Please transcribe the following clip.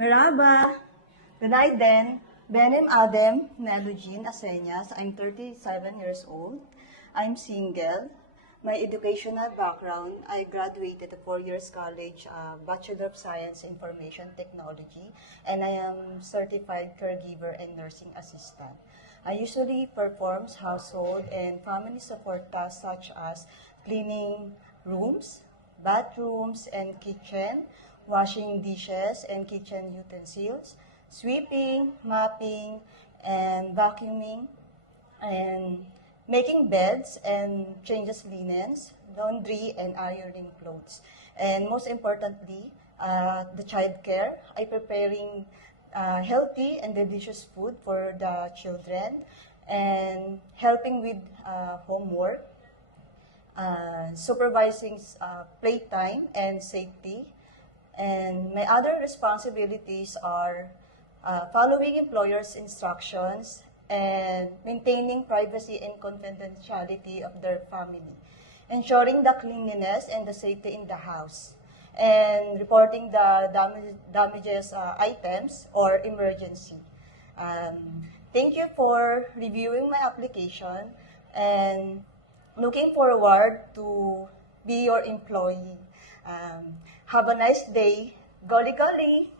Merhaba. Günaydın. Benim adım Nelugin Asenyas. I'm 37 years old. I'm single. My educational background, I graduated at 4 years college, Bachelor of Science Information Technology, and I am certified caregiver and nursing assistant. I usually perform household and family support tasks such as cleaning rooms, bathrooms and kitchen, washing dishes and kitchen utensils, sweeping, mopping, and vacuuming, and making beds and changes linens, laundry and ironing clothes. And most importantly, the child care. I preparing healthy and delicious food for the children and helping with homework, supervising playtime and safety. And my other responsibilities are following employers' instructions and maintaining privacy and confidentiality of their family, ensuring the cleanliness and the safety in the house, and reporting the damages items or emergency. Thank you for reviewing my application and looking forward to be your employee. Have a nice day. Golly golly!